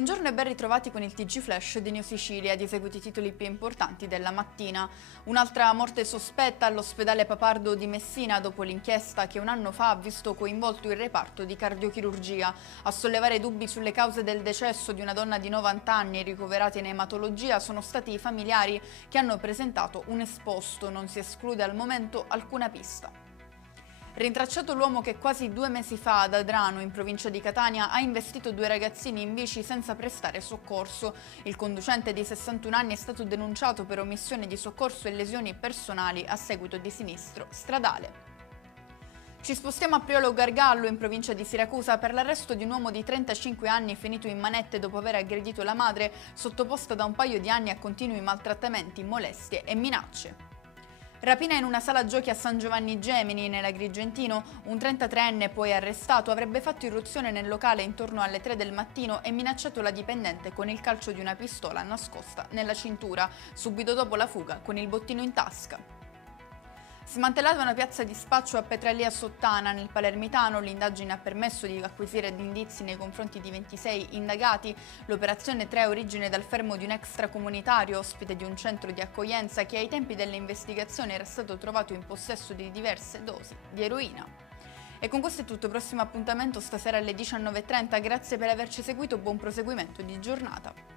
Buongiorno e ben ritrovati con il TG Flash di New Sicilia, di seguito i titoli più importanti della mattina. Un'altra morte sospetta all'ospedale Papardo di Messina dopo l'inchiesta che un anno fa ha visto coinvolto il reparto di cardiochirurgia. A sollevare dubbi sulle cause del decesso di una donna di 90 anni ricoverata in ematologia sono stati i familiari che hanno presentato un esposto. Non si esclude al momento alcuna pista. Rintracciato l'uomo che quasi 2 mesi fa ad Adrano, in provincia di Catania, ha investito 2 ragazzini in bici senza prestare soccorso. Il conducente di 61 anni è stato denunciato per omissione di soccorso e lesioni personali a seguito di sinistro stradale. Ci spostiamo a Priolo Gargallo, in provincia di Siracusa, per l'arresto di un uomo di 35 anni finito in manette dopo aver aggredito la madre, sottoposta da un paio di anni a continui maltrattamenti, molestie e minacce. Rapina in una sala giochi a San Giovanni Gemini, nell'Agrigentino. Un 33enne, poi arrestato, avrebbe fatto irruzione nel locale intorno alle 3 del mattino e minacciato la dipendente con il calcio di una pistola nascosta nella cintura, subito dopo la fuga con il bottino in tasca. Smantellata una piazza di spaccio a Petralia Sottana, nel Palermitano, l'indagine ha permesso di acquisire indizi nei confronti di 26 indagati. L'operazione trae origine dal fermo di un extracomunitario, ospite di un centro di accoglienza, che ai tempi delle investigazioni era stato trovato in possesso di diverse dosi di eroina. E con questo è tutto, prossimo appuntamento stasera alle 19:30, grazie per averci seguito, buon proseguimento di giornata.